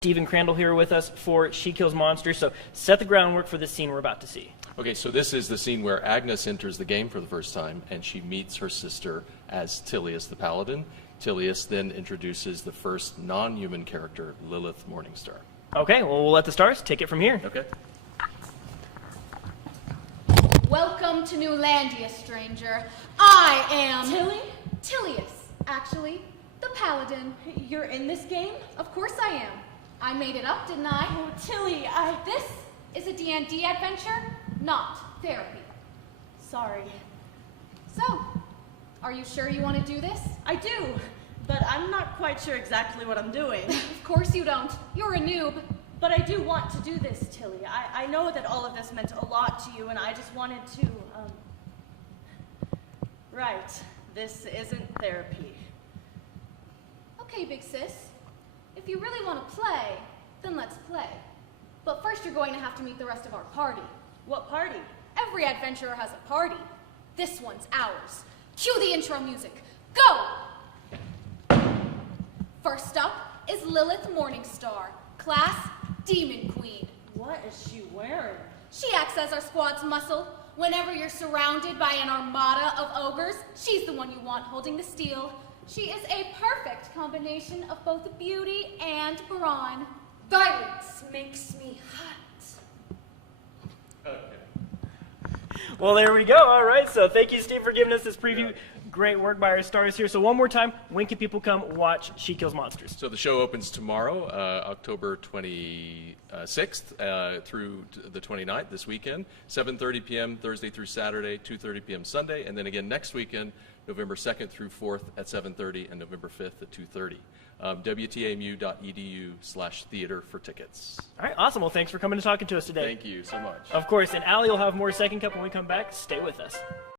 Stephen Crandall here with us for She Kills Monsters. So set the groundwork for this scene we're about to see. Okay, so this is the scene where Agnes enters the game for the first time, and she meets her sister as Tilius the Paladin. Tilius then introduces the first non-human character, Lilith Morningstar. Okay, well, we'll let the stars take it from here. Okay. Welcome to Newlandia, stranger. I am... Tilius, actually. The Paladin. You're in this game? Of course I am. I made it up, didn't I? Oh, Tilly, This is a D&D adventure, not therapy. Sorry. So, are you sure you want to do this? I do, but I'm not quite sure exactly what I'm doing. Of course you don't. You're a noob. But I do want to do this, Tilly. I know that all of this meant a lot to you, and I just wanted to, Right. This isn't therapy. Okay, big sis. If you really want to play, then let's play. But first you're going to have to meet the rest of our party. What party? Every adventurer has a party. This one's ours. Cue the intro music. Go! First up is Lilith Morningstar, class Demon Queen. What is she wearing? She acts as our squad's muscle. Whenever you're surrounded by an armada of ogres, she's the one you want holding the steel. She is a perfect combination of both beauty and brawn. Violence makes me hot. Well, there we go. All right, so thank you, Steve, for giving us this preview. Great work by our stars here. So one more time, when can people come watch She Kills Monsters? So the show opens tomorrow, October 26th through the 29th, this weekend, 7:30 p.m. Thursday through Saturday, 2:30 p.m. Sunday, and then again next weekend, November 2nd through 4th at 7:30 and November 5th at 2:30. WTAMU.edu/theater for tickets. All right, awesome. Well, thanks for coming and talking to us today. Thank you so much. Of course, and Allie will have more Second Cup when we come back. Stay with us.